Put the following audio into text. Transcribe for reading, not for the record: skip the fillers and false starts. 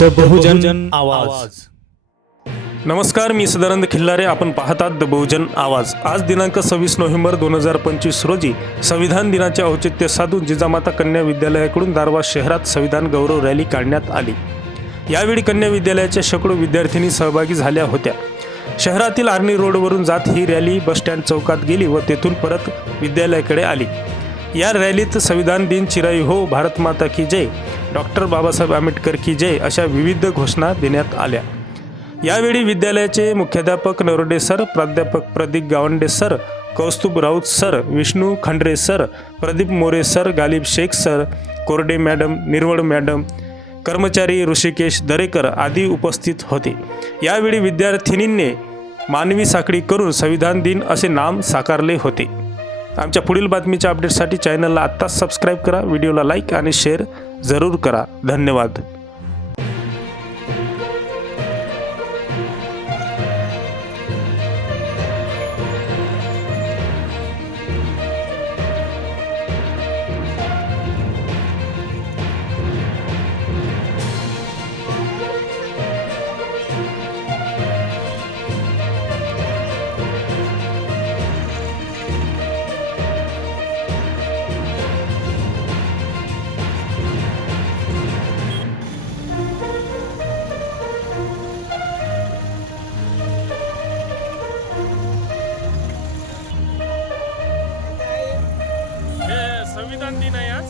The बहुजन आवाज। नमस्कार, मी सदानंद खिल्लारे. आपण पाहतात द बहुजन आवाज. आज दिनांक 26 नोव्हेंबर 2025 रोजी संविधान दिनाचे औचित्य साधून जिजामाता कन्या विद्यालयाकडून दारवा शहरात संविधान गौरव रॅली काढण्यात आली. यावेळी कन्या विद्यालयाच्या शेकडो विद्यार्थिनी सहभागी झाल्या होत्या. शहरातील आर्नी रोडवरून जात ही रॅली बसस्टँड चौकात गेली व तेथून परत विद्यालयाकडे आली. या रॅलीत संविधान दिन चिरायू हो, भारत माता की जय, डॉक्टर बाबासाहेब आंबेडकर की जय अशा विविध घोषणा देण्यात आल्या. यावेळी विद्यालयाचे मुख्याध्यापक नरोडे सर, प्राध्यापक Pradeep Gawande sir, Kaustubh Raut sir, Vishnu Khandare sir, Pradeep More sir, Ghalib Shaikh sir, Korde madam, Nirwal madam, कर्मचारी ऋषिकेश दरेकर आदी उपस्थित होते. यावेळी विद्यार्थिनींनी मानवी साखळी करून संविधान दिन असे नाम साकारले होते. आमच्या पुढील बातमीच्या अपडेटसाठी चॅनलला आत्ताच सबस्क्राईब करा, व्हिडिओला लाईक आणि शेअर जरूर करा. धन्यवाद. संविधान दिन आहे आज.